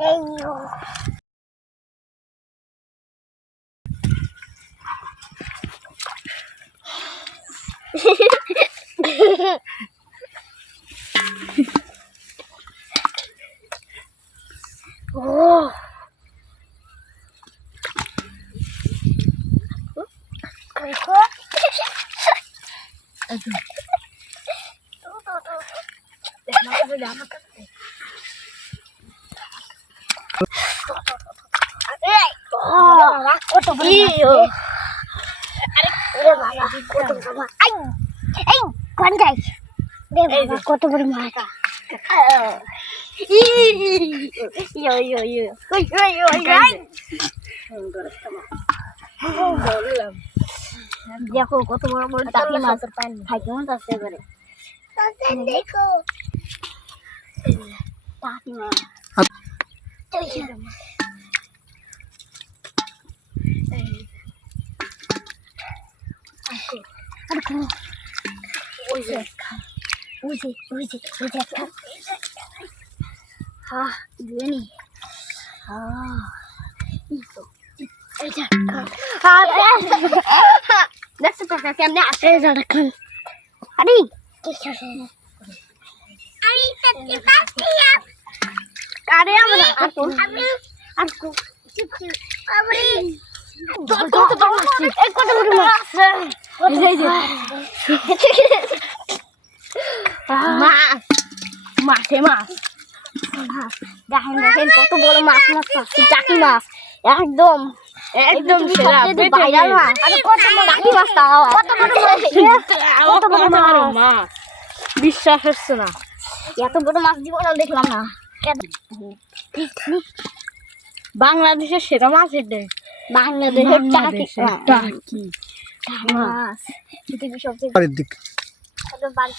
Oh. কত বড় মাছ দেখো কত বড় বড় টাকি মাছ খাইতে মন চাচ্ছে এবারে দেখো টাকি মাছ দেখছো টাকা কেমনে আসে যারাখান আরে আরে আমরা মাছে মাছ দেখেন দেখেন কত বড় মাছ মাছ পাচ্ছি টাকি মাছ একদম একদম ভাইরাল মাছ কত বড় টাকি মাছ কত বড় মাছ বিশ্বাস হচ্ছে না এত বড় মাছ জীবনে দেখলাম না বাংলাদেশের সেরা মাছ এটা বাংলাদেশের টাকি মাছ পৃথিবীর সবচেয়ে বাড়ি